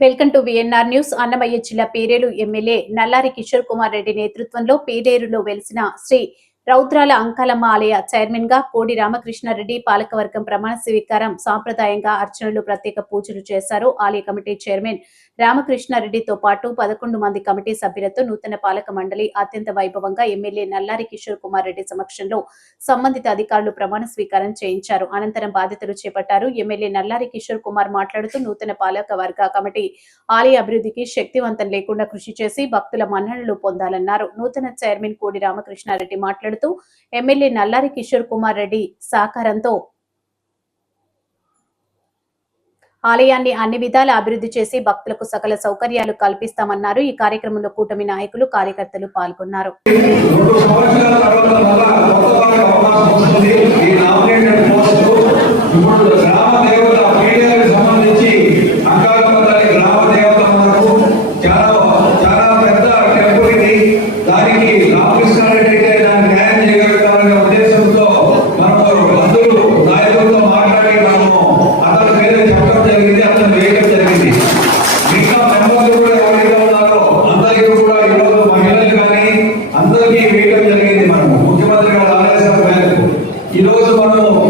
Welcome to VNR news. Annamayya జిల్లా పేరేలు MLA Nallari Kishore Kumar Reddy నేతృత్వంలో పేరేరులో వెలిసిన శ్రీ రౌద్రాల అంకాలమ్మ ఆలయ చైర్మన్గా కోడి రామకృష్ణారెడ్డి పాలకవర్గం ప్రమాణ స్వీకారం సాంప్రదాయంగా అర్చనలు ప్రత్యేక పూజలు చేశారు. ఆలయ కమిటీ చైర్మన్ రామకృష్ణారెడ్డితో పాటు పదకొండు మంది కమిటీ సభ్యులతో నూతన పాలక మండలి అత్యంత వైభవంగా ఎమ్మెల్యే నల్లారి కిషోర్ కుమార్ రెడ్డి సమక్షంలో సంబంధిత అధికారులు ప్రమాణ స్వీకారం చేయించారు. అనంతరం బాధ్యతలు చేపట్టారు. ఎమ్మెల్యే నల్లారి కిషోర్ కుమార్ మాట్లాడుతూ నూతన పాలక వర్గ కమిటీ ఆలయ అభివృద్ధికి శక్తివంతం లేకుండా కృషి చేసి భక్తుల మన్ననలు పొందాలన్నారు. నూతన చైర్మన్ కోడి రామకృష్ణారెడ్డి మాట్లాడుతూ ఎమ్మెల్యే నల్లారి కిషోర్ కుమార్ రెడ్డి సహకారంతో ఆలయాన్ని అన్ని విధాల అభివృద్ధి చేసి భక్తులకు సకల సౌకర్యాలు కల్పిస్తామన్నారు. ఈ కార్యక్రమంలో కూటమి నాయకులు కార్యకర్తలు పాల్గొన్నారు.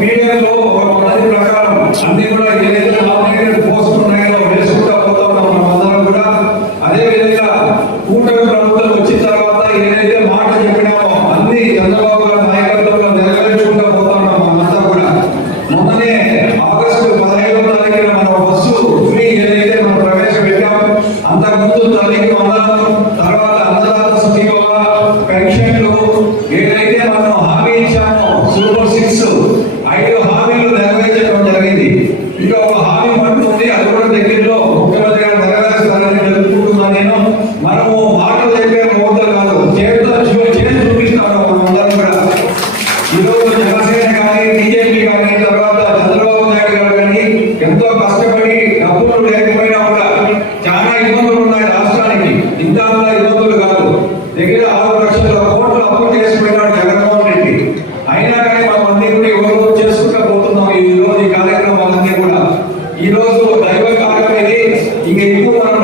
మీడియాలో ఒక పద్ధతి ప్రకారం అన్ని కూడా ఏదైతే నామినేటెడ్ పోస్టులు ఉన్నాయో వేసుకుంటా పోతా ఉన్నాం. మనం కూడా అదే విధంగా కూటమి ప్రభుత్వం వచ్చిన తర్వాత ఏదైతే మాట చెప్పినామో అన్ని చంద్రబాబు గారి నాయకత్వంలో నెరవేర్చుకుంటా పోతా ఉన్నాం కూడా. మొన్ననే ఆగస్టు పదహైదో తారీఖున మన బస్సు ఫ్రీ ఏదైతే మనం ప్రవేశపెట్టాం అంతకుముందు తల్లికి వందనం తర్వాత అన్నదాత సుఖీభవ పెన్షన్లు దగ్గర ఆరు లక్షల కోట్లు అప్పు చేసుకున్నాడు జగన్మోహన్ రెడ్డి. అయినా కానీ మనం అన్ని కూడా ఎవరో చేసుకుంటూ పోతున్నాం ఈ రోజు ఈ కార్యక్రమాలన్నీ కూడా. ఈ రోజు దైవ కార్యం ఇది ఎక్కువ మనం